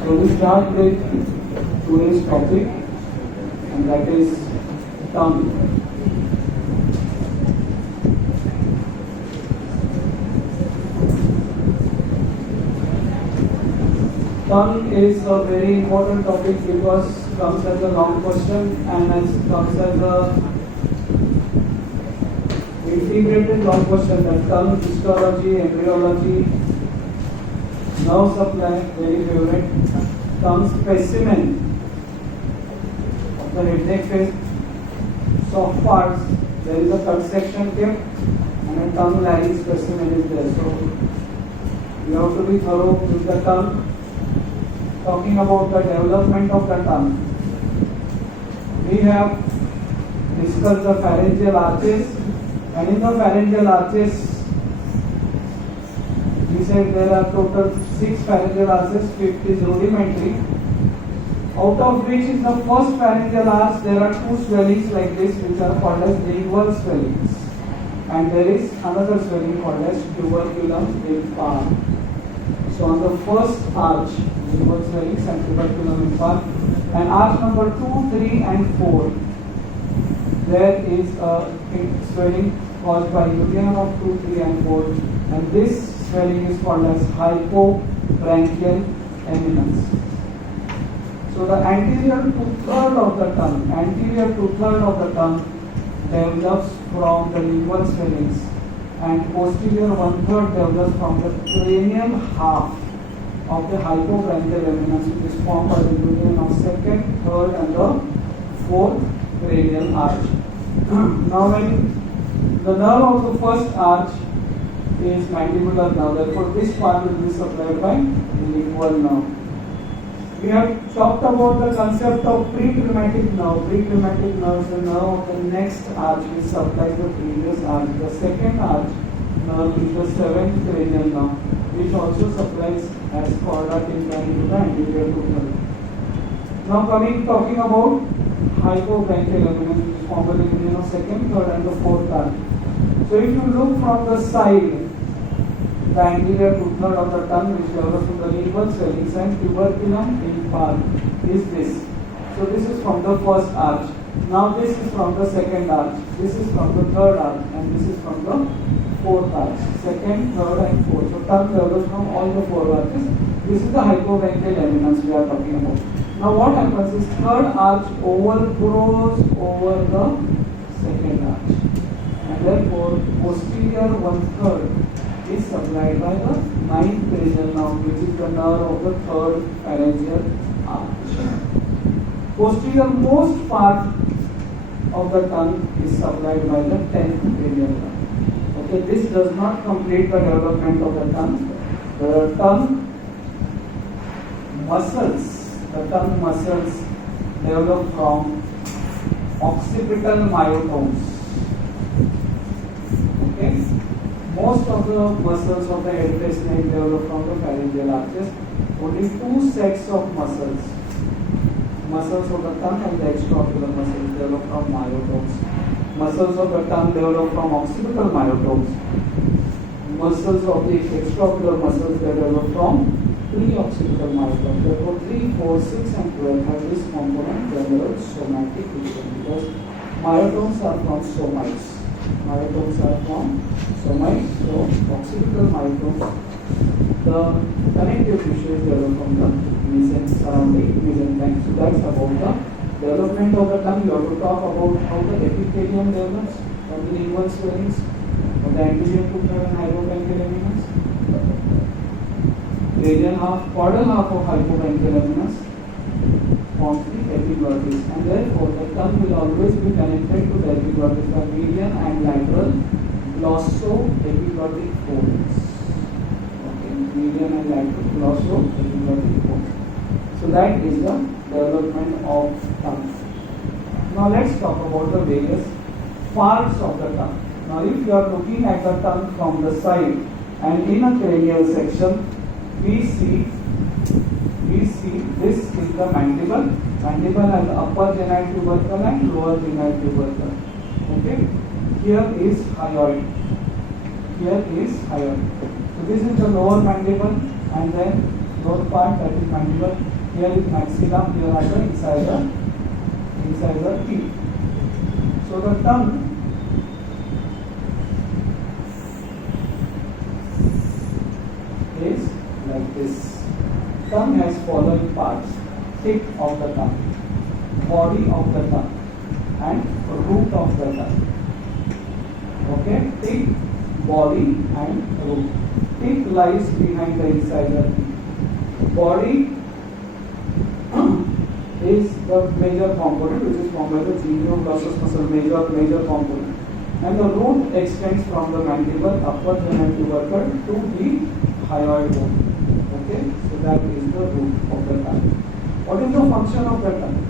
So we start with today's topic, and that is tongue. Tongue is a very important topic because comes as a long question and comes as a integrated long question, that tongue, histology, embryology, nerve supply, very favorite, tongue specimen of the head neck face, soft parts, there is a cut section kept and a tongue larynx specimen is there. So you have to be thorough with the tongue. Talking about the development of the tongue, we have discussed the pharyngeal arches, and in the pharyngeal arches we said there are total 6 pharyngeal arches, 5th is rudimentary, out of which in the first pharyngeal arch there are 2 swellings like this which are called as lingual swellings, and there is another swelling called as tuberculum impar. So on the first arch, lingual swellings and tuberculum impar, and arch number 2, 3 and 4, there is a swelling caused by union of 2, 3 and 4, and this swelling is called as hypobranchial eminence. So the anterior 2/3 of the tongue, develops from the lingual swellings, and posterior 1/3 develops from the cranial half of the hypobranchial eminence, which is formed by the union of 2nd, 3rd and the 4th cranial arch. Now when the nerve of the first arch is mandibular nerve, therefore this part will be supplied by lingual nerve. We have talked about the concept of pretraumatic nerve. Pretraumatic nerve is the nerve of the next arch which supplies the previous arch. The second arch nerve is the 7th cranial nerve, which also supplies as chorda tympani to the anterior 2/3. Now talking about hypobranchial eminence, which is formed by the union of 2nd, 3rd and the 4th arch. So if you look from the side, the anterior 2/3 of the tongue, which develops from the lingual swellings and tuberculum impar, is this. So this is from the first arch. Now this is from the second arch. This is from the third arch, and this is from the fourth arch. Second, third, and fourth. So tongue develops from all the 4 arches. This is the hypobranchial eminence we are talking about. Now what happens is third arch overgrows over the second arch, and therefore posterior 1/3 is supplied by the 9th cranial nerve, which is the nerve of the 3rd pharyngeal arch. Posterior most part of the tongue is supplied by the 10th cranial nerve. Okay, this does not complete the development of the tongue. The tongue muscles develop from occipital myotomes. Okay. Most of the muscles of the head, face, neck develop from the pharyngeal arches. Only 2 sets of muscles of the tongue and the extraocular muscles develop from myotomes. Muscles of the tongue develop from occipital myotomes. Muscles of the extraocular muscles develop from pre-occipital myotomes. Therefore 3, 4, 6 and 12 have this component developed somatic region, because myotomes are from somites. So occipital myotomes, the connective tissue is developed from the surrounding mesenchyme. So that's about the development of the tongue. You have to talk about how the epithelium develops from the lingual swellings of the anterior 2/3 and hypobranchial eminence. Caudal half of hypobranchial eminence forms the epiglottis, and therefore the tongue will always be connected to the epiglottis by median and lateral glossoepiglottic folds. Okay, median and lateral glossoepiglottic folds. So that is the development of tongue. Now let's talk about the various parts of the tongue. Now if you are looking at the tongue from the side, and in a cranial section, we see this is the mandible. Mandible has upper genite tubercle and lower genite tubercle. Okay. Here is hyoid. So this is the lower mandible, and then lower part, that is mandible. Here is maxilla. Here are the incisor teeth. So the tongue is like this. Tongue has following parts: tip of the tongue, body of the tongue, and root of the tongue. Okay, tip, body, and root. Tip lies behind the incisor teeth. Body is the major component, which is formed by the genioglossus muscle, major component. And the root extends from the mandible, upper genital tubercle to the hyoid bone. Okay, so that is the root of the tongue. What is the function of the tongue?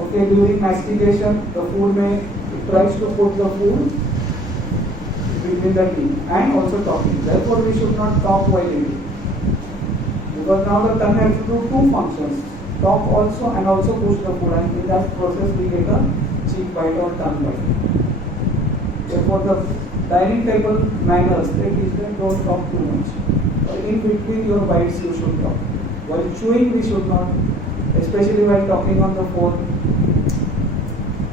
Okay, during mastication, the food it tries to put the food between the teeth and also talking. Therefore, we should not talk while eating. Because now the tongue has to do two functions: talk also and also push the food, and in that process we get a cheek bite or tongue bite. Therefore, the dining table manners, they teach them don't talk too much. In between your bites you should talk. While chewing we should not, especially while talking on the phone.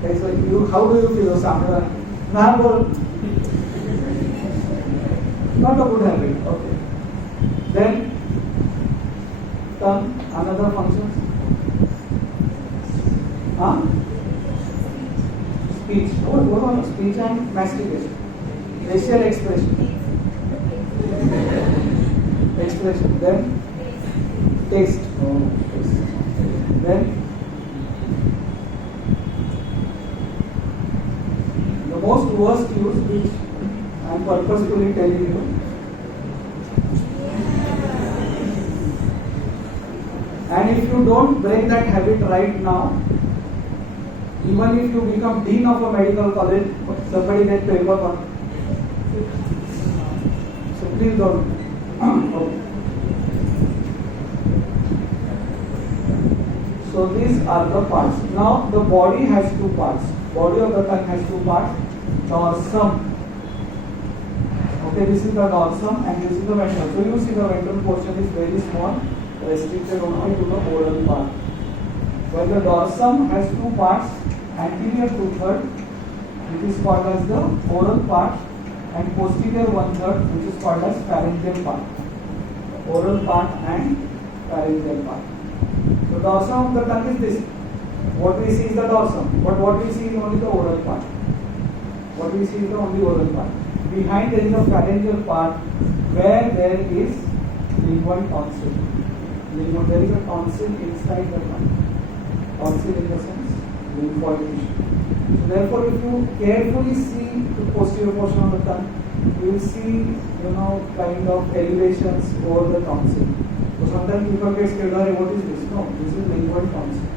Okay, so how do you feel, Samra? Not a good habit. Okay. Then tongue, another functions. Speech. What on speech and mastication? Facial expression. Expression. Then taste. Taste. Then the most worst use, which I am purposefully telling you. And if you don't break that habit right now, even if you become dean of a medical college, somebody get paper on. So please don't. Okay. So these are the parts. Now the body has two parts. Body of the tongue has two parts. Dorsum. Okay, this is the dorsum and this is the ventral. So you see the ventral portion is very small, restricted only to the oral part. While the dorsum has two parts, anterior 2/3, which is called as the oral part, and posterior 1/3, which is called as pharyngeal part. Oral part and pharyngeal part. The dorsum of the tongue is this. What we see is the dorsum, but what we see is only the oral part. What we see is the only oral part. Behind there is a pharyngeal part where there is lingual tonsil. There is a tonsil inside the tongue. Tonsil in the sense lymphoid tissue. So therefore, if you carefully see the posterior portion of the tongue, you will see, kind of elevations over the tonsil. So sometimes people get scared, what is this? No, this is lingual tonsil.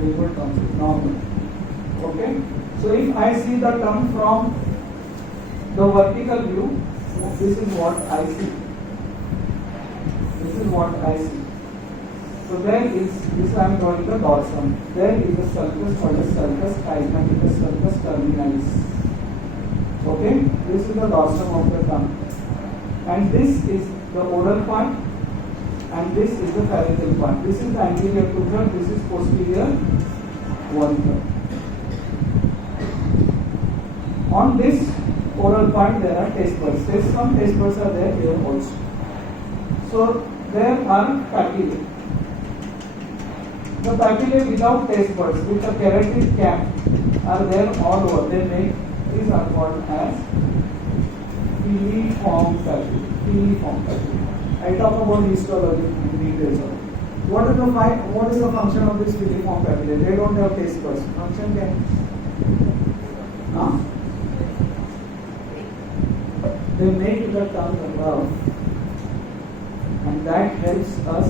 Lingual tonsil, normal. Okay? So if I see the tongue from the vertical view, this is what I see. This is what I see. So there is, this I am calling the dorsum. There is a sulcus called as sulcus thylacis, sulcus terminalis. Okay? This is the dorsum of the tongue. And this is the oral part, and this is the pharyngeal part. This is the anterior 2/3, this is posterior 1/3. On this oral part there are taste buds. Some taste buds are there here also. So there are papillae. The papillae without taste buds with a carotid cap are there all over. These are called as piliform papillae. Piliform papillae. I talk about histology in details. What is the function of this piliform papillae? They don't have taste buds. Function can they make the tongue rough, and that helps us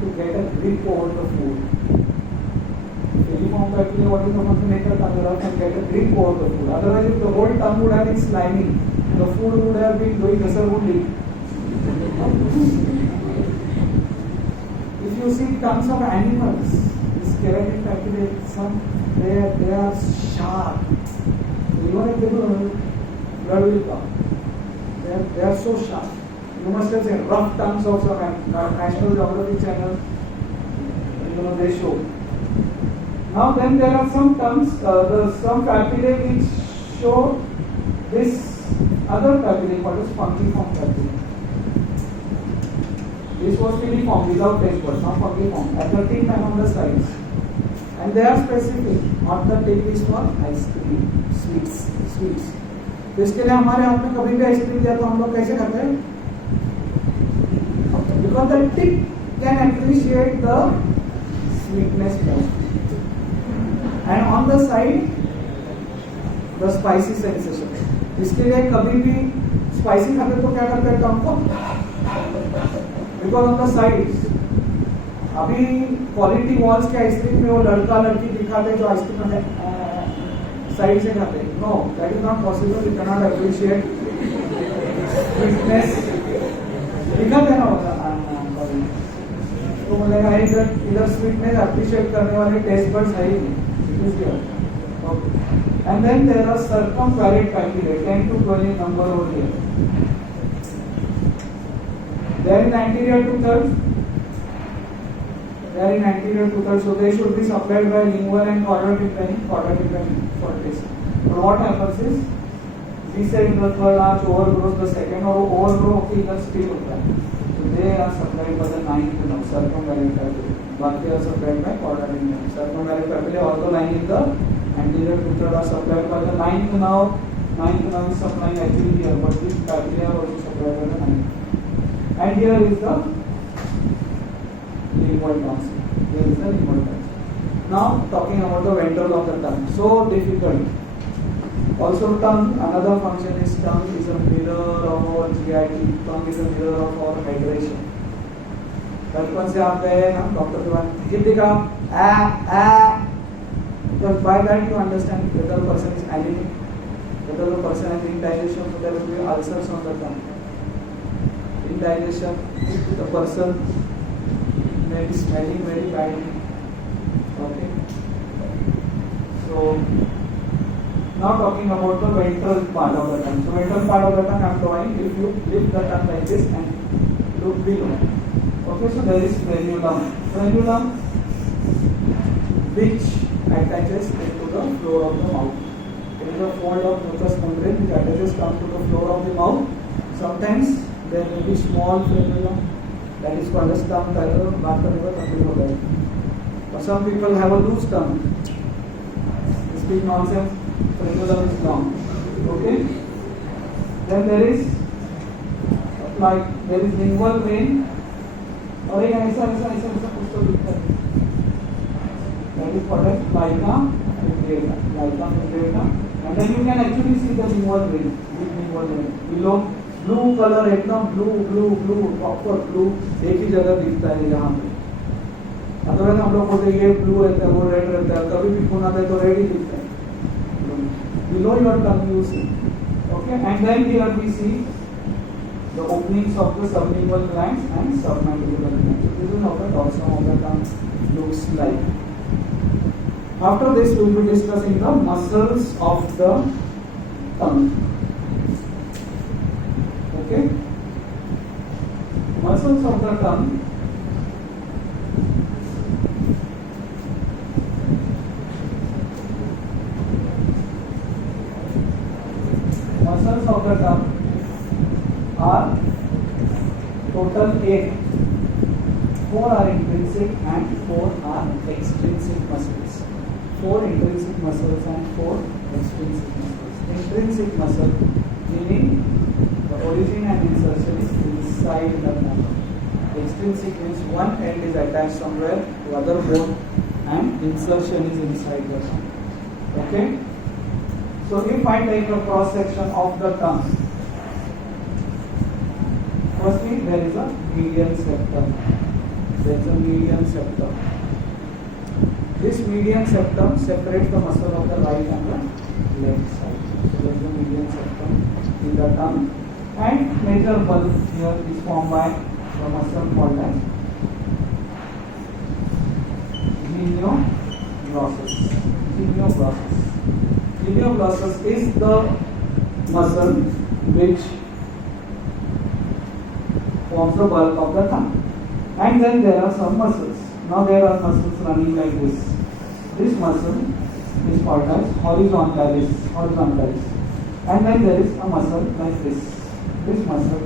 to get a grip over the food. Piliform papillae, what is the function? Make the tongue rough and get a grip over the food. Otherwise, if the whole tongue would have been slimy, the food would have been doing only. If you see tongues of animals, this carotid papillae, they are sharp. Even if they blood will come. They are so sharp. You must have seen rough tongues of some National Geographic Channel. They show. Now then there are some tongues, some papillae which show this other papillae called as fungiform papillae. This was filiform without taste buds, not fungiform, at the tip and on the sides. And they are specific. On the tip is for ice cream, sweets. तो इसके लिए हमारे हाथ में कभी भी ice cream दिया तो हम लोग कैसे करते हैं? Because the tip can appreciate the sweetness most, and on the side the spicy sensation. इसके लिए कभी भी स्पाइसी खाते तो क्या करते हैं टंग को? Because on the sides, अभी क्वालिटी वॉल्स के आइसक्रीम में वो लड़का लड़की दिखाते जो आइसक्रीम साइड से खाते. No, that is not possible. You can not appreciate sweetness. दिखाते ना होता तो बोलेगा इधर स्वीटनेस अप्रिशिएट करने वाले टेस्ट बड्स है ही नहीं. And then there are circumvallate papillae, 10 to 12 in number over here. They are in anterior two-thirds. So they should be supplied by lingual and caudal tympani for taste. But what happens is, this side the third arch overgrows the second, or overgrow होके इधर still होता है. So they are supplied by the ninth nerve, circumvallate papillae. Baaki are supplied by caudal tympani. Circumvallate papillae also lying in the anterior two-thirds are supplied by the ninth nerve. Ninth nerve is supplying actually here, but this papillae are also supplied by the ninth. And here is the lingual tongue. Now talking about the ventral of the tongue. So difficult. Also tongue, another function is tongue is a mirror of our GIT. Tongue is a mirror of our hydration. बचपन से आप गए ना doctor के पास दिखा because by that you understand whether the person is anemic, whether the person has indigestion, so there will be ulcers on the tongue. Indigestion, the person may be smelling very badly. Okay. So now talking about the ventral part of the tongue. So ventral part of the tongue I am drawing. If you lift the tongue like this and look below. Okay, so there is frenulum. Frenulum which attaches to the floor of the mouth. It is a fold of mucous membrane which attaches tongue to the floor of the mouth. Sometimes there may be small frenulum. That is called as tongue tiger. बात करने का तकलीफ हो जाएगी. But some people have a loose tongue. They speak nonsense. Frenulum is long. Okay. Then there is lingual vein. और एक ऐसा कुछ तो दिखता है. That is called as plica filtrata. And then you can actually see the lingual vein. Below. Blue colour एकदम blue proper blue एक ही जगह दिखता है यहाँ पे. अदरवाइज हम लोग बोलते ये ब्लू रहता है वो रेड रहता है. कभी भी खून आता है तो रेड ही दिखता है. Below your tongue you see. Okay. And then here we see the openings of the sublingual glands and submandibular glands. This is how the dorsum of the tongue looks like. After this we will be discussing the muscles of the tongue. Okay, muscles of the tongue. Muscles of the tongue are total 8. 4 are intrinsic and 4 are extrinsic muscles. 4 intrinsic muscles and 4 extrinsic muscles. Intrinsic muscle meaning the origin and insertion is inside the bone. Extrinsic means one end is attached somewhere to other bone and insertion is inside the tongue. Okay. So if I take a cross section of the tongue, firstly there is a median septum. There is a median septum. This median septum separates the muscle of the right and the left side. So there is a median septum in the tongue. And major bulb here is formed by the muscle called as genioglossus. Genioglossus is the muscle which forms the bulk of the tongue. And then there are some muscles. Now there are muscles running like this. This muscle is called as horizontalis. And then there is a muscle like this. This muscle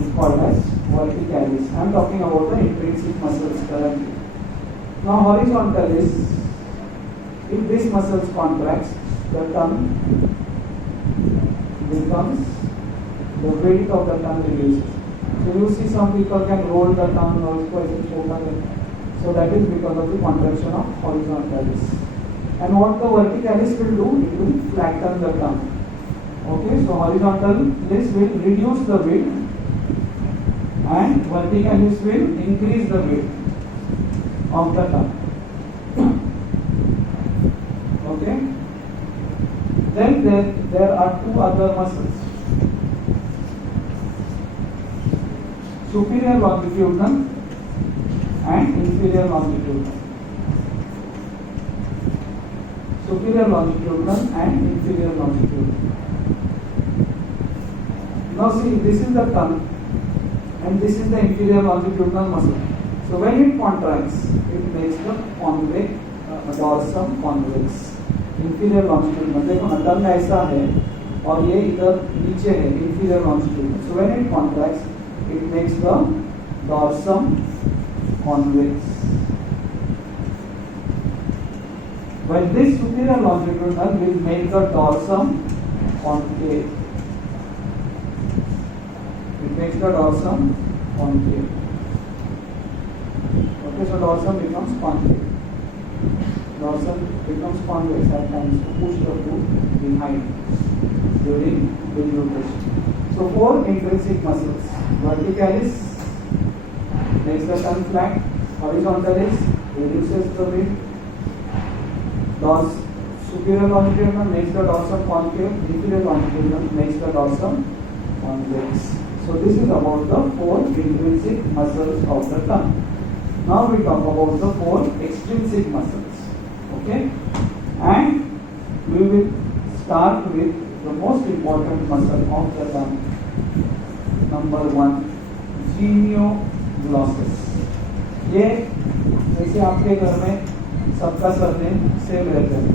is called as verticalis. I am talking about the intrinsic muscles currently. Now horizontalis, if this muscle contracts, the tongue becomes, the weight of the tongue reduces. So you see some people can roll the tongue also as a choker. So that is because of the contraction of horizontalis. And what the verticalis will do, it will flatten the tongue. Okay, so horizontalis will reduce the weight and verticalis will increase the weight of the tongue. Okay. Then there are two other muscles. Superior longitudinal and inferior longitudinal. Superior longitudinal and inferior longitudinal. Now see, this is the tongue and this is the inferior longitudinal muscle. So when it contracts, it makes the convex, dorsum convex. Inferior longitudinal. देखो ना टंग ऐसा है और ये इधर नीचे है, inferior longitudinal. So when it contracts, it makes the dorsum convex. While this superior longitudinal will make the dorsum concave. It makes the dorsum concave. Okay, so dorsum becomes concave. Dorsum becomes convex at times to push the foot behind during deglutition. So four intrinsic muscles. Verticalis makes the tongue flat. Horizontalis reduces the weight. Superior longitudinal makes the dorsum concave. Inferior longitudinal makes the dorsum convex. So this is about the four intrinsic muscles of the tongue. Now we talk about the four extrinsic muscles. Okay, and we will start with the most important muscle of the tongue. Number one, genioglossus. ये जैसे आपके घर में सबका surname same रहता है,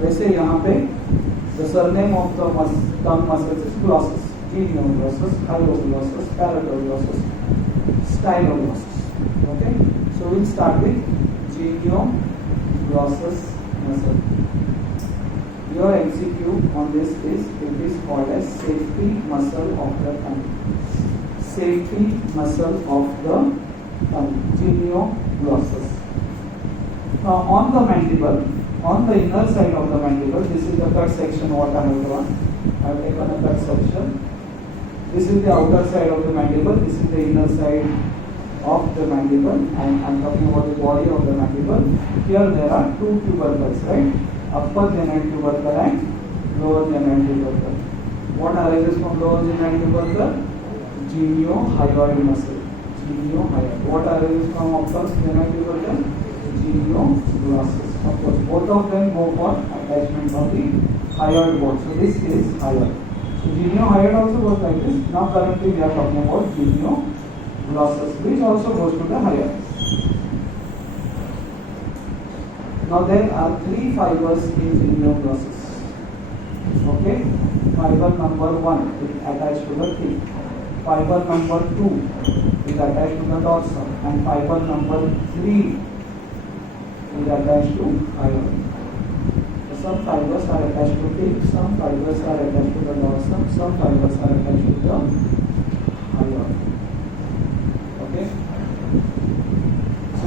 वैसे यहाँ पे the surname of the tongue muscles is glossus. Genioglossus, hypoglossus, paratoglossus, styloglossus. Okay, so we'll start with genioglossus muscle. Your MCQ on this is, it is called as safety muscle of the tongue. Safety muscle of the tongue, genioglossus. Now on the mandible, on the inner side of the mandible, this is the cut section what I have drawn. I have taken a cut section. This is the outer side of the mandible, this is the inner side of the mandible, and I am talking about the body of the mandible. Here there are two tubercles, right? Upper genital tubercle and lower genital tubercle. What arises from lower genital tubercle? Geniohyoid muscle. Geniohyoid. What arises from upper genital tubercle? Genioglossus. Of course, both of them go for attachment of the hyoid bone. So this is hyoid. So geniohyoid also goes like this. Now currently we are talking about genioglossus, which also goes to the hyoid. Now there are three fibers in genioglossus. Okay, fiber number 1 is attached to the teeth. Fiber number 2 is attached to the dorsum, and fiber number 3 is attached to hyoid. So some fibers are attached to teeth, some fibers are attached to the dorsum, some fibers are attached to the hyoid. Okay. So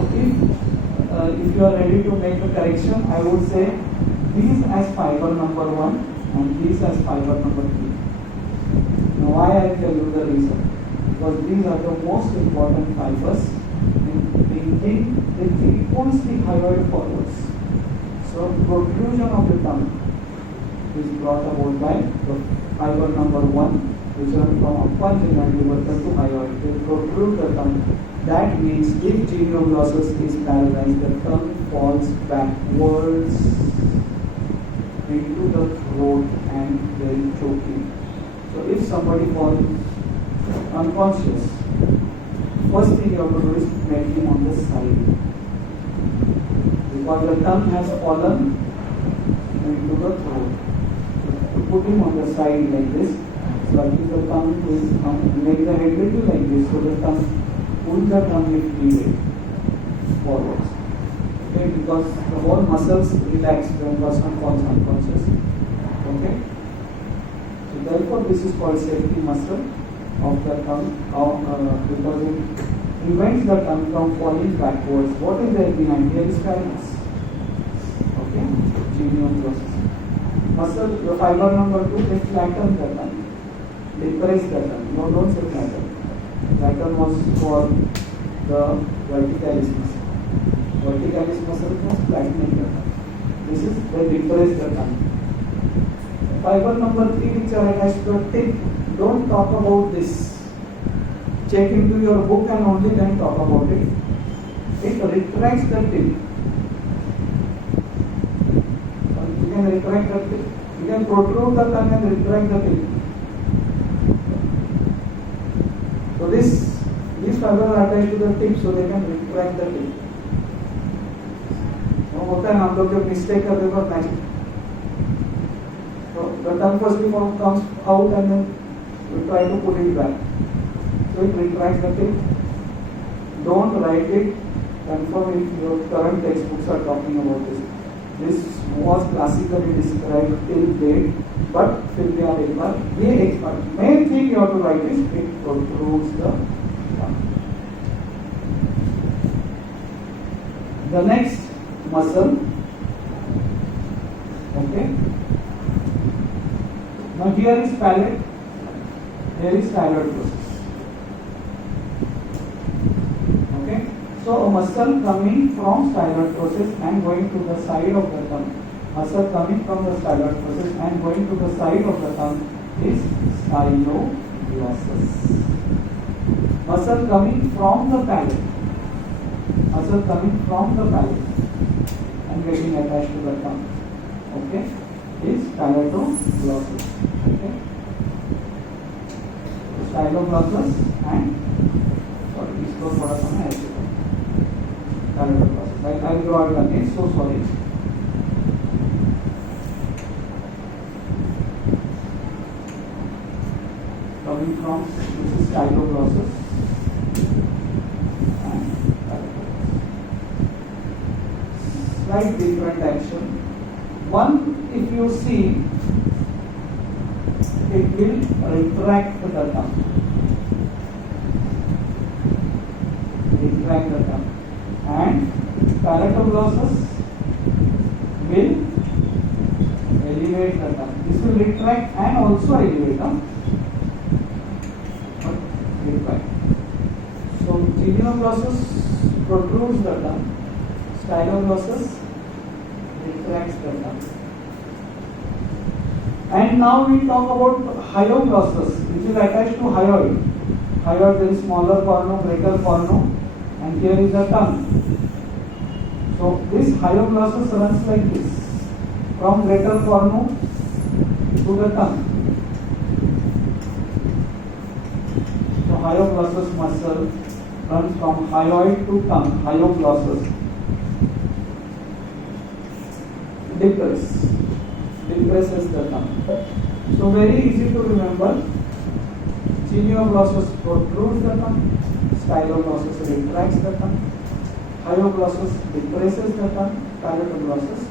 if you are ready to make a correction, I would say these as fiber number 1 and these as fiber number 3. Now why I tell you the reason? Because these are the most important fibers it pulls the hyoid forwards. So protrusion of the tongue is brought about by the fiber number 1, which run from upper genital tubercle to hyoid. They protrude the tongue. That means if genioglossus is paralyzed, the tongue falls backwards into the throat and then choking. So if somebody falls unconscious, first thing you have to do is make him on the side. Because the tongue has fallen into the throat. To put him on the side like this, so that the tongue is make the head little like this, so the tongue, pull the tongue if needed forwards. Okay, because the whole muscles relax when person falls unconscious. Okay, so therefore this is called safety muscle of the tongue, because it prevents the tongue from falling backwards. What is there behind? Here is pharynx. Okay, genioglossus. Muscle, the fiber number 2, they flatten the tongue. Depress the tongue. No, don't say flatten. Flatten was for the verticalis muscle. Verticalis muscle was flattening the tongue. This is they depress the tongue. Fiber number 3, which are attached to the tip. Don't talk about this. Check into your book and only then talk about it. It retracts the tip. You can retract the tip. You can protrude the tongue and retract the tip. So these fibers are attached to the tip, so they can retract the tip. होता है ना, हम लोग जब mistake करते हैं magic. So the tongue first before comes out and then we try to put it back. So it retracts the tip. Don't write it. Confirm if your current textbooks are talking about this. This was classically described till date, but फिर भी आप एक बार ये expert. Main thing you have to write is it protrudes the tongue. The next muscle. Okay. Now here is palate. Here is thyroid process. Okay. So a muscle coming from thyroid process and going to the side of the tongue. Muscle coming from the thyroid process and going to the side of the tongue is styloglossus. Muscle coming from the palate. Muscle coming from the palate and getting attached to the tongue. Okay. Is styloglossus. Okay. Styloglossus and sorry, इसको थोड़ा सा मैं ऐसे styloglossus. I will draw it again. So sorry. Coming from this is styloglossus and styloglossus. Slight different action. One, if you see, it will retract the tongue. Retract the tongue. And palatoglossus will elevate the tongue. This will retract and also elevate the tongue. Retract. So genioglossus protrudes the tongue. Styloglossus retracts the tongue. And now we talk about hyoglossus, which is attached to hyoid. Hyoid, there is smaller cornu, greater cornu, and here is the tongue. So this hyoglossus runs like this, from greater cornu to the tongue. So hyoglossus muscle runs from hyoid to tongue, hyoglossus. Depresses the tongue. So very easy to remember. Genioglossus protrudes the tongue. Styloglossus retracts the tongue. Hyoglossus depresses the tongue. Palatoglossus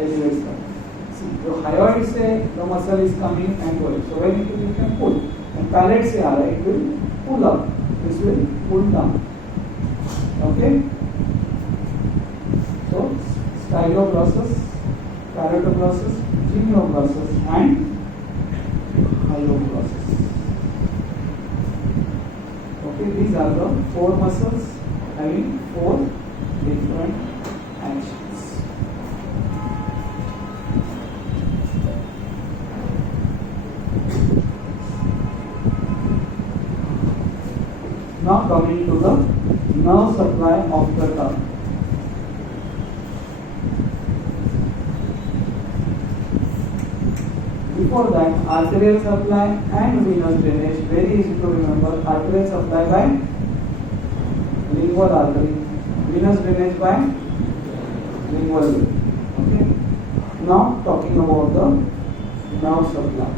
elevates the tongue. See, the hyoid से the muscle is coming and going. So when you can pull. And palate से आ रहा है, it will pull up. This will pull down. Okay. So styloglossus, palatoglossus, genioglossus and hyoglossus. Okay, these are the 4 muscles having 4 different actions. Now coming to the nerve supply of the tongue. before that, arterial supply and venous drainage. Very easy to remember. Arterial supply by lingual artery, venous drainage by lingual vein. Okay. Now talking about the nerve supply.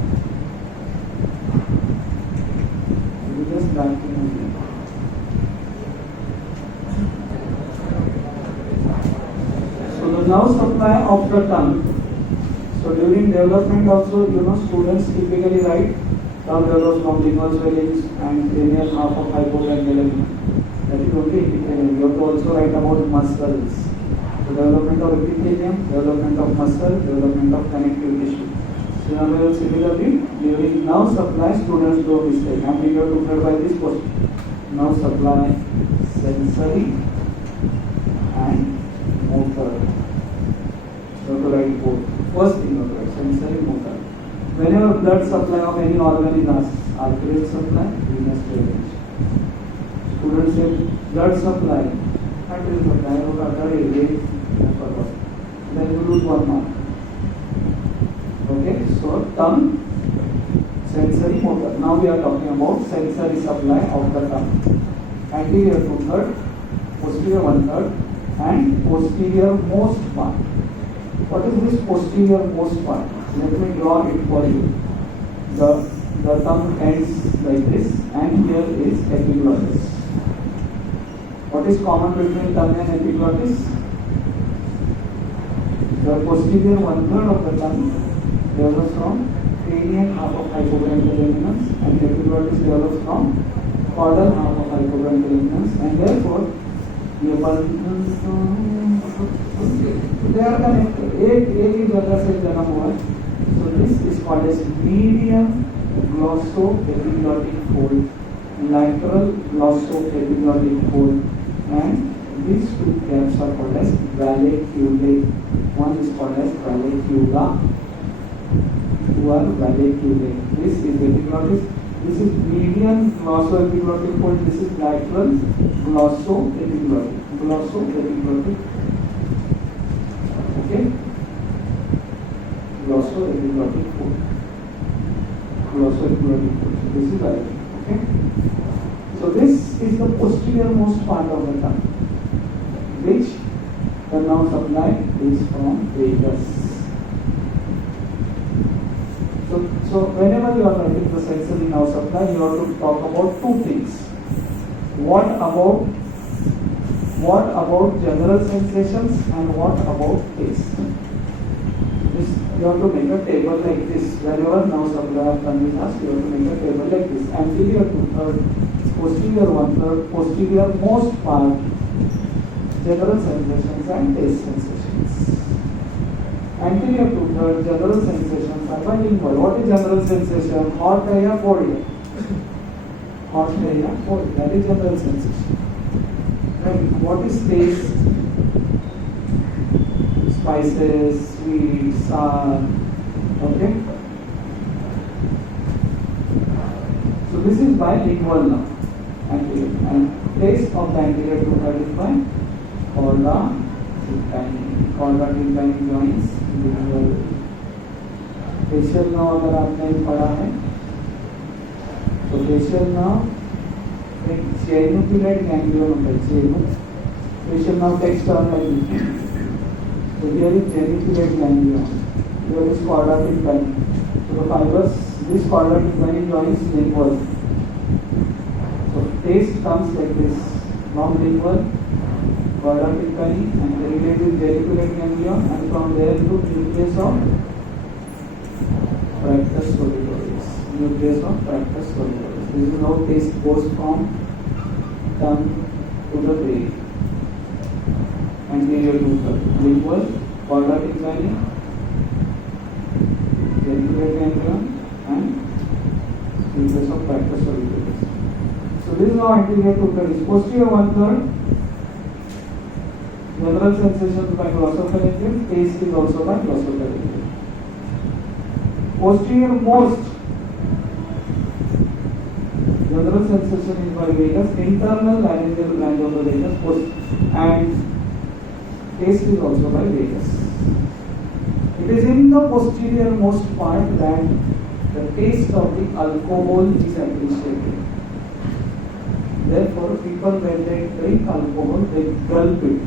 We just back to movie. So the nerve supply of the tongue. So during development also, students typically write tongue develops from lingual swellings and cranial half of hypopharyngeal. That is only epithelium. You have to also write about muscles. So development of epithelium, development of muscle, development of connective tissue. Similarly, during nerve supply, students do mistake. I am eager to refer by this question. Nerve supply, sensory and motor. You have to write both. First thing you have to write, sensory, motor. Whenever blood supply of any organ is asked, arterial supply, venous drainage. Students say blood supply, arterial supply, I wrote artery, then you lose 1 mark. Okay, so tongue, sensory, motor. Now we are talking about sensory supply of the tongue. Anterior 2/3, posterior 1/3, and posterior most part. What is this posterior most part? Let me draw it for you. The tongue ends like this, and here is epiglottis. What is common between tongue and epiglottis? The posterior 1/3 of the tongue develops from cranial half of hypopharyngeal eminence, and epiglottis develops from caudal half of hypopharyngeal eminence, and therefore they are connected. एक ही जगह से जन्म हुआ है. So this is called as median glossoepiglottic fold, lateral glossoepiglottic fold, and these two gaps are called as valleculae. One is called as vallecula. Two are valleculae. This is epiglottis. This is median glossoepiglottic fold. This is lateral glossoepiglottic. Glossoepiglottic. Okay. Glossoepiglottic fold. Glossoepiglottic fold. So this is right. Okay. So this is the posterior most part of the tongue, which the nerve supply is from vagus. So whenever you are writing the sensory nerve supply, you have to talk about two things. What about general sensations and what about taste? This, you have to make a table like this. Whenever nerve supply of tongue is asked, you have to make a table like this. Anterior 2/3, posterior 1/3, posterior most part, general sensations and taste sensations. Anterior 2/3, general sensations are bilingual. What is general sensation? Hot है या cold है? Hot है या cold? That is general sensation. Right? What is taste? Spices, sweet, sour. Okay. So this is bilingual now. Anterior and taste of the anterior 2/3 is by chorda tympani joints. Facial nerve अगर आपने पढ़ा है तो facial nerve एक geniculate ganglion होता है. Facial nerve text term like this. So here is geniculate ganglion. Here is chorda tympani. So the fibers, this chorda tympani joins lingual. So taste comes like this from lingual, chorda tympani, and the related geniculate ganglion, and from there to nucleus of tractus solitarius. Nucleus of tractus solitarius. This is how taste goes from tongue to the brain. Anterior 2/3, lingual, chorda tympani, geniculate ganglion, and nucleus of tractus solitarius. So this is how anterior 2/3 is. Posterior 1/3, general sensations by glossopharyngeal, taste is also by glossopharyngeal. Posterior most, general sensation is by vagus, internal laryngeal gland of the vagus, and taste is also by vagus. It is in the posterior most part that the taste of the alcohol is appreciated. Therefore, people when they drink alcohol, they gulp it.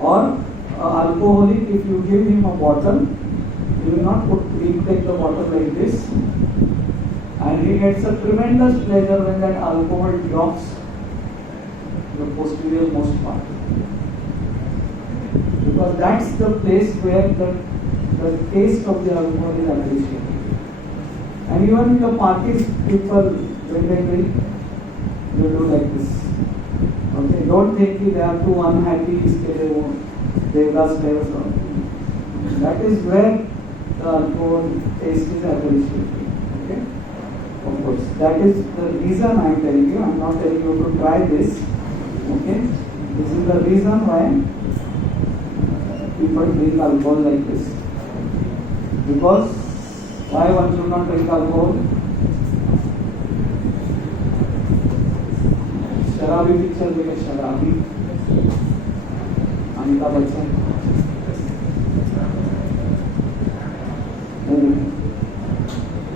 Or alcoholic, if you give him a bottle, he will not take the bottle like this, and he gets a tremendous pleasure when that alcohol drops the posterior most part, because that's the place where the taste of the alcohol is appreciated. And even in the parties, people when they drink, they do like this. Okay, don't think they are too unhappy, they must have something. That is where the alcohol taste is appreciated. Okay, of course, that is the reason I am telling you. I am not telling you to try this. Okay, this is the reason why people drink alcohol like this. Because why one should not drink alcohol? शराबी picture देखे, शराबी अमिताभ बच्चन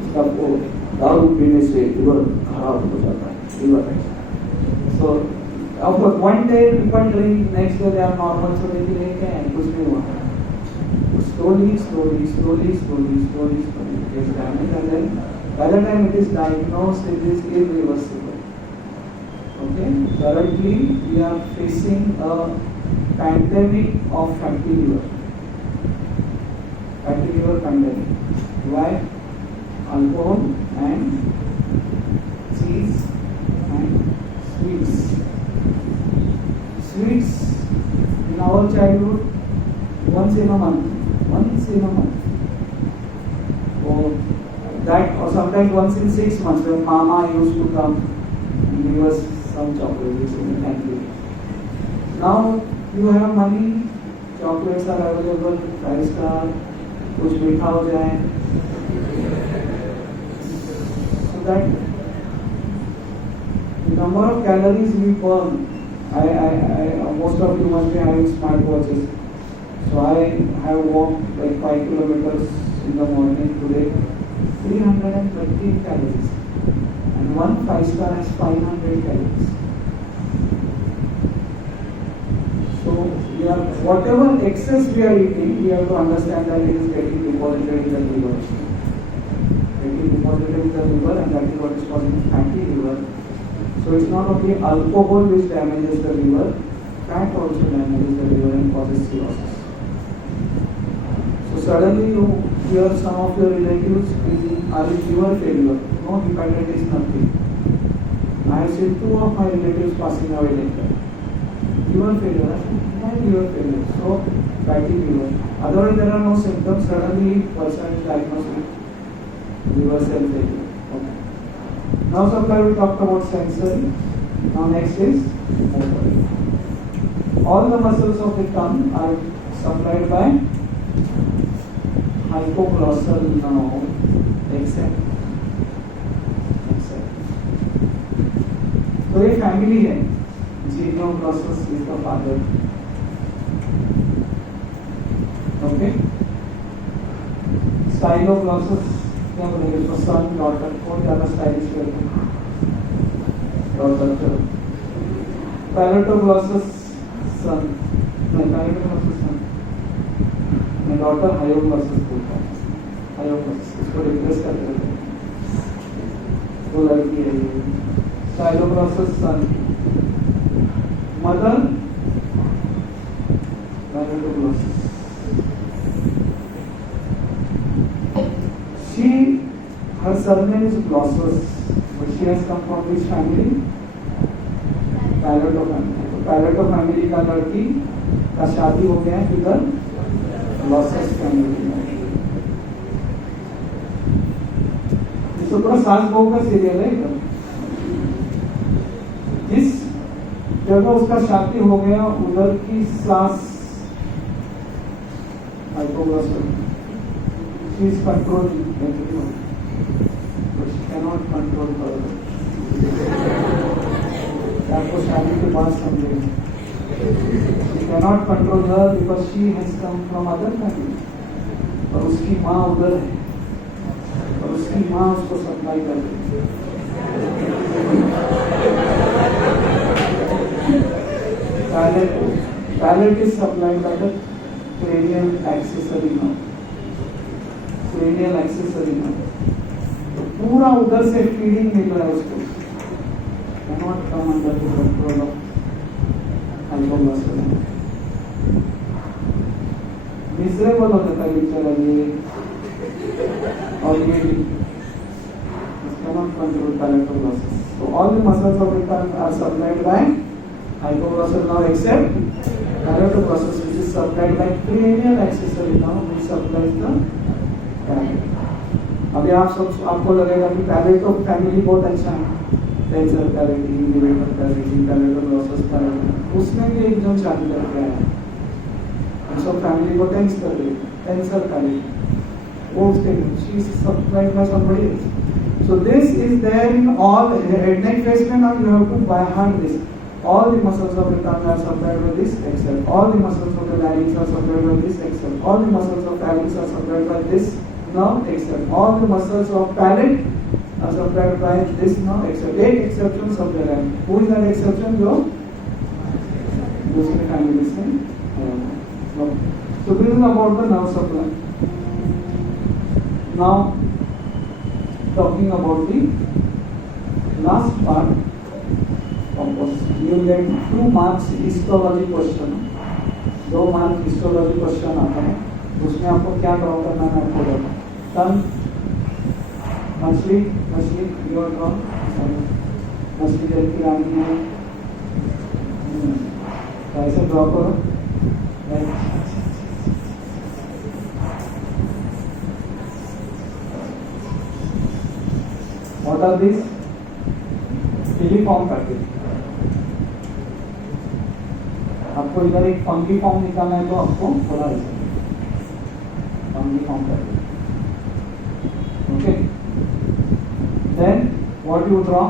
उसका वो दारू पीने से liver खराब हो जाता है, liver. So of course one day people drink, next day they are normal, so they think कुछ नहीं हुआ. Slowly it gets damaged, and then by the time it is diagnosed, it is irreversible. Okay, currently we are facing a pandemic of fatty liver pandemic. Why? Alcohol and cheese and sweets in our childhood, once in a month, or that, or sometimes once in 6 months, when mama used to come and give us some chocolate, thank you. Now you have money, chocolates are available, 5-star, कुछ मीठा हो जाए, so that the number of calories we burn, most of you must be having smart watches. So I have walked like 5 kilometers in the morning today, 330 calories, and one 5-star has 500 calories. So whatever excess we are eating, we have to understand that it is getting deposited in the liver. And that is what is causing fatty liver. So it's not only alcohol which damages the liver, fat also damages the liver and causes cirrhosis. So suddenly you hear some of your relatives are in liver failure, no hepatitis, nothing. I have seen 2 of my relatives passing away like that. Liver failure, why liver failure? So fatty liver. Otherwise there are no symptoms, suddenly person is diagnosed with liver cell failure. Okay. Now supply we talked about sensory. Now next is motor. All the muscles of the tongue are supplied by hypoglossal nerve except. तो ये family है, जीनोग्लोसस is the father. Okay, स्टाइलोग्लोसस क्या बोलेंगे? तो सन, daughter, कौन ज्यादा stylish करते हैं? डॉटर. पैलेटोग्लोसस सन, पैलेटोग्लोसस सन, मैं डॉटर हायोग्लोसस बोलता हूँ. हायोग्लोसस इसको रिप्लेस कर देते हैं, वो लड़की है ये. Styloglossous son, mother, Palatoglossus. Her surname is Glossus, but she has come from which family? Palato family. तो Palato family का लड़की का शादी हो गया किधर? Glossus family में. इसको पूरा सास बहू का सीरियल है इधर. जिस जगह उसका शादी हो गया उधर की सास she is controlling everyone, but she cannot control her. आपको शादी के बाद समझेंगे. She cannot control her because she has come from other family. और उसकी माँ उधर है और उसकी माँ उसको सप्लाई कर रही है. Palate is supplied by the cranial accessory nerve. Cranial accessory nerve. तो पूरा उधर से फीडिंग मिल रहा है उसको. Cannot come under the control of hypoglycemia. Miserable हो जाता है बेचारा ये और ये भी. Cannot control palatal. So all the muscles of the tongue are supplied by hypoglossal nerve except palatal process which is supplied by cranial accessory nerve which supplies the palate. अभी आपको लगेगा कि पैलेट तो फैमिली बहुत अच्छा है. Tensor palati, levator palati, palatal process palati. उसमें भी एकदम चालू करके आया है. हम सब फैमिली को टेंस कर रहे हैं. टेंसर पैलेटी. वो उसके she is supplied by somebody else. So this is there in all head neck facement, and you have to by hand this. All the muscles of the tongue are supplied by this except all the muscles of the larynx are supplied by this except all the muscles of pharynx are supplied by this nerve except all the muscles of palate are supplied by this nerve except eight exceptions of the line. Who is that exception? जो दूसरे family से. So this is about the nerve supply. Now talking about the last part of this, you get 2 marks histology question. 2 mark histology question आता है. उसमें आपको क्या draw करना है आपको बताऊं. टन मछली योर ड्रॉ. मछली जल की रानी है. ऐसे ड्रॉ करो. What are these? Filiform package. आपको इधर एक फंगी फॉर्म निकालना है तो आपको थोड़ा ऐसे fungi form package. Okay. Then what you draw?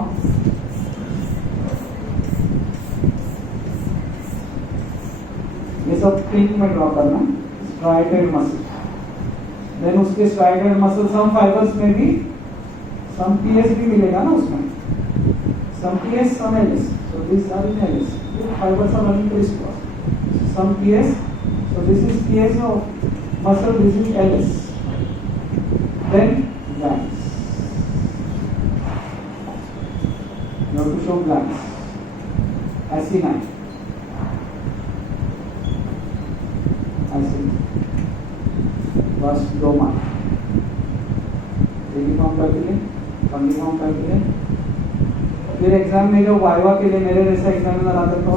ये सब पिंक में ड्रॉ करना. स्ट्राइडेड मसल. देन उसके स्ट्राइडेड मसल सम फाइबर्स में भी some PS भी मिलेगा ना उसमें. Some PS, some LS. So these are in LS. The fibers are running crisscross. Some PS. So this is PS of muscle. This is LS. Then glands. You have to show glands. Acinine. बस 2 mark. Form कर दिए. Fungi form कर दिए. फिर exam में जो viva के लिए मेरे जैसा एग्जामिनर आता तो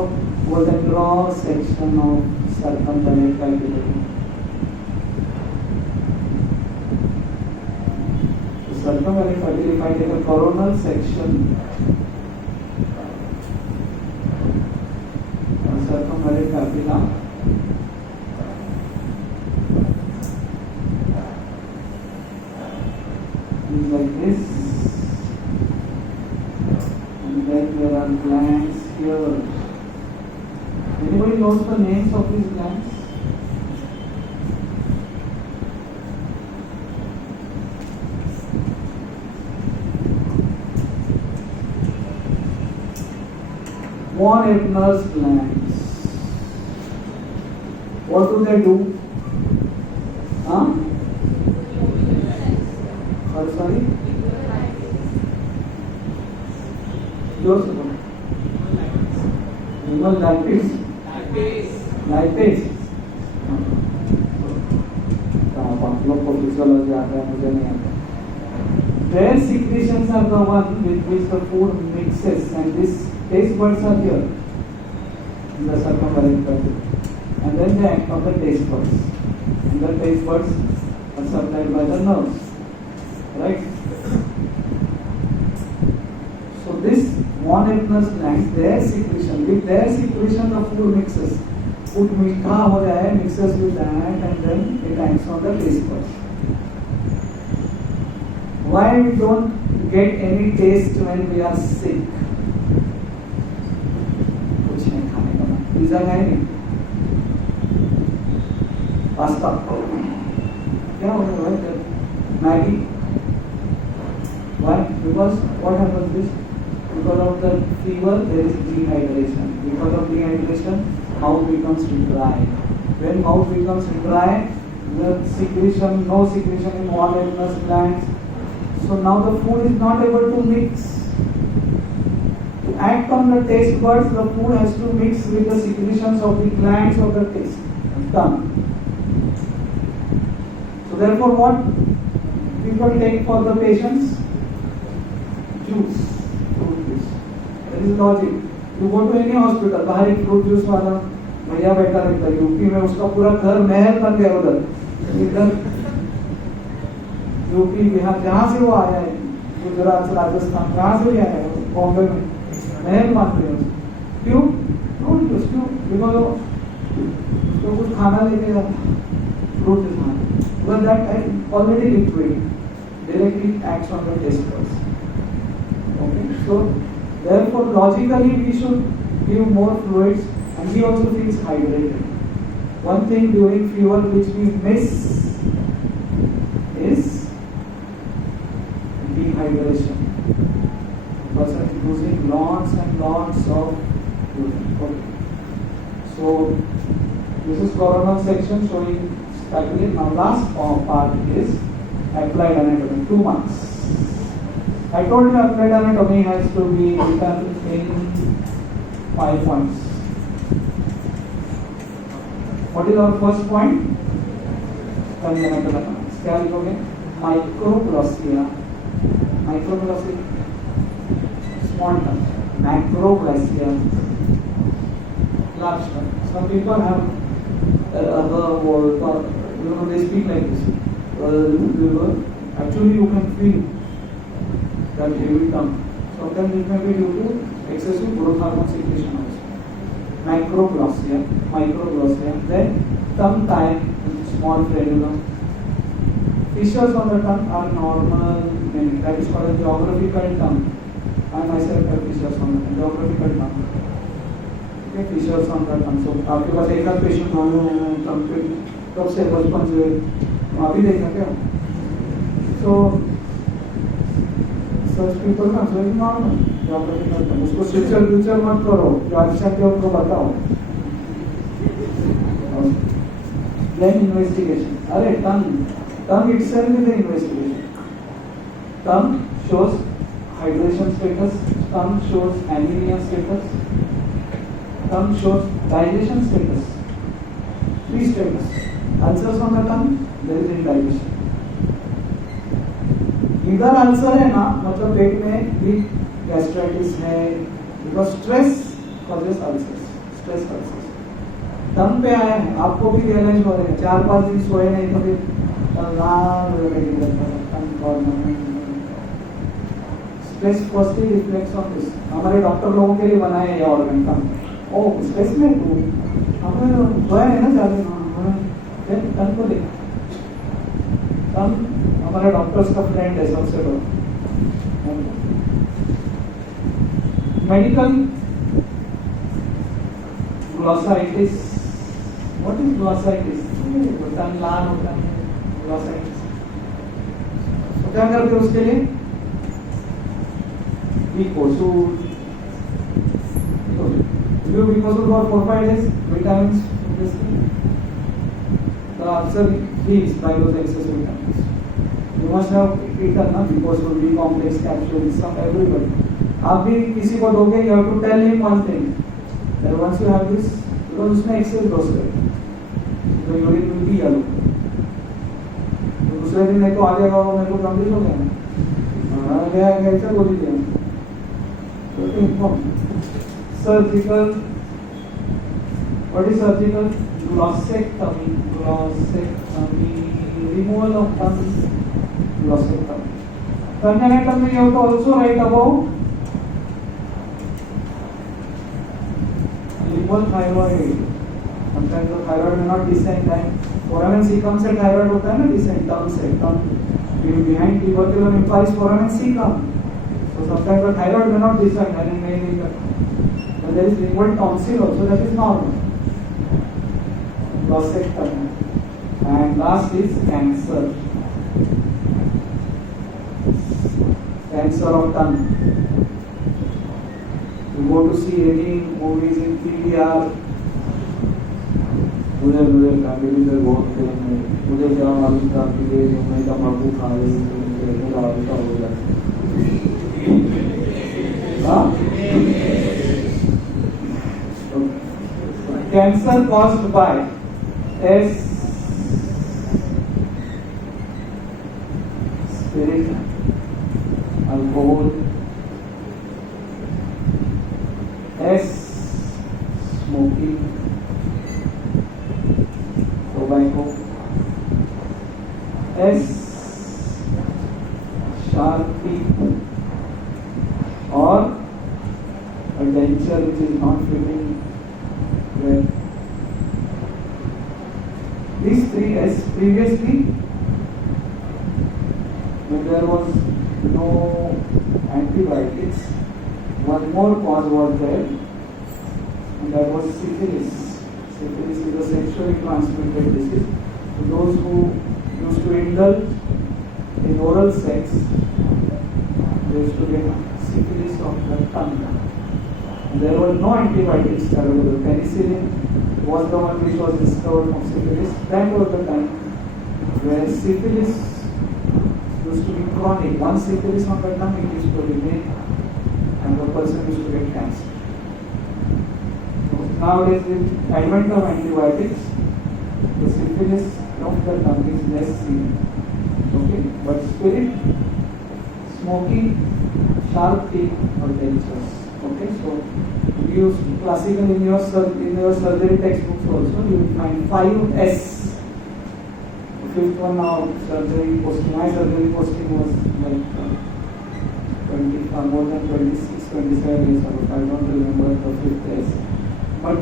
बोलते हैं draw section of circumference calculator. Circumference calculate the coronal section. Circumference calculator like this, and then there are glands here. Anybody knows the names of these glands? Von Ebner's glands. What do they do? Huh? Sorry? Yours? Lipase. आप लोग को physiology आता है, मुझे नहीं आता. Their secretions are the one with which the food mixes, and these taste buds are here in the circumference pattern, and then they act on the taste buds, and the taste buds are supplied by the nerves. Right? So this von Ebner's glands, their secretion, with their secretion the food mixes. Food मीठा हो जाए, mixes with that, and then it acts on the taste buds. Why we don't get any taste when we are sick? कुछ नहीं खाने का मन. Pizza खाएंगे, pasta क्या होगा भाई, Maggi. Why? Because what happens is, because of the fever there is dehydration. Because of dehydration, mouth becomes dry. When mouth becomes dry, the secretion, no secretion in all animal glands. So now the food is not able to mix. To act on the taste buds, the food has to mix with the secretions of the glands of the taste tongue. So therefore, what people take for the patients? Juice, fruit juice. That is logic. You go to any hospital, बाहर एक fruit juice वाला भैया बैठा रहता है. UP में उसका पूरा घर महल बन गया उधर. इधर यूपी बिहार जहाँ से वो आया है, गुजरात राजस्थान जहाँ से भी आया है, बॉम्बे में महल मान रहे हैं. क्यों? Fruit juice. क्यों? बिकॉज उसको कुछ खाना लेके जाता, फ्रूट जूस खाना. Because that is already liquid, directly acts on the taste buds. Okay, so therefore logically we should give more fluids, and he also feels hydrated. One thing during fever which we miss is dehydration. Person is losing lots and lots of fluid. Okay. So this is coronal section showing stability. Now last part is applied anatomy, 2 months. I told you applied anatomy has to be written in 5 points. What is our first point? Congenital anatomy. क्या लिखोगे? Microglossia. Microglossia. Small tongue. Macroglossia. Large tongue. Some people have the word, or they speak like this. Actually, you can feel that heavy tongue. Sometimes it may be due to excessive growth hormone secretion also. Macroglossia, microglossia. Then tongue tie, small frenulum. Fissures on the tongue are normal. That is called a geographical tongue. I myself have fissures on the tongue. Geographical tongue. Okay, fissures on the tongue. So आपके पास एक आध patient tongue पे कब से बचपन से अभी देखा क्या? So such people ना so it's normal. Geographical tongue. उसको future मत करो. जो अच्छा क्या उनको बताओ. Then investigation. अरे tongue itself is an investigation. Tongue shows hydration status. Tongue shows anemia status. Tongue shows dilation status. 3 status. Ulcers on the tongue, there is indigestion. इधर अल्सर है ना, मतलब पेट में भी गैस्ट्राइटिस है, because stress causes ulcers. Stress ulcers tongue पे आया है, आपको भी रियलाइज हो रहे हैं. 4-5 दिन सोए नहीं तो फिर stress firstly reflex on this. हमारे डॉक्टर लोगों के लिए बनाए ये ऑर्गन टंग. ओ स्ट्रेस में तो हमें सोया है ना ज्यादा, टंग को देखा. टंग हमारे डॉक्टर्स का फ्रेंड है सबसे बड़ा. Medical glossitis. What is glossitis? Tongue लाल होता है, ग्लॉसाइटिस. तो क्या करते हैं उसके लिए? Vicosud. You Vicosud for 4-5 days. Vitamins. The ulcer heals by those excess vitamins. You must have eaten ना Vicosud, B-complex capsules, some everybody. आप भी किसी को दोगे, you have to tell him one thing. That once you have this, because उसमें excess dose है, तो urine will be yellow. तो दूसरे दिन नहीं तो आ जाएगा वो मेरे को कंप्लीट हो गया. गया कैसे बोली दिया. Surgical. What is surgical? Glossectomy. Removal of tongue. Glossectomy. Congenital you have to also write about limbal thyroid. Sometimes the thyroid may not descend. Foramen cecum से thyroid होता है ना, descend tongue से. Tongue behind tuberculum implies foramen cecum. So sometimes the thyroid may not descend, and it may be And there is lingual tonsil also, that is normal. Glossectomy. And last is cancer. Cancer of tongue. You go to see any movies in PVR, मुझे family से बहुत मुझे क्या मालूम था कि ये मैं तम्बाकू खा रही हूँ का हो जाए. Cancer caused by S. Spirit, alcohol, S. Smoking, tobacco, S. Sharp teeth, or a denture which is not fitting well. These three S previously, when there was no antibiotics, one more cause was there, and that was syphilis. Syphilis is a sexually transmitted disease. So those who used to indulge in oral sex, they used to get syphilis of the tongue. There were no antibiotics available. Penicillin was the one which was discovered from syphilis. That was the time where syphilis used to be chronic. One syphilis on the tongue, it used to remain, and the person used to get cancer. Nowadays, with advent of antibiotics, the syphilis of the tongue is less seen. Okay, but spirit, smoking, sharp teeth, or dentures. Okay, so we use classical in your surgery textbooks also. You will find 5 S. The fifth one now surgery posting. My surgery posting was like 20, more than 26, 27 years ago. I don't remember the fifth S. But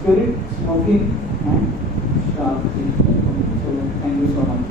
spirit, smoking, and sharp teeth. So thank you so much.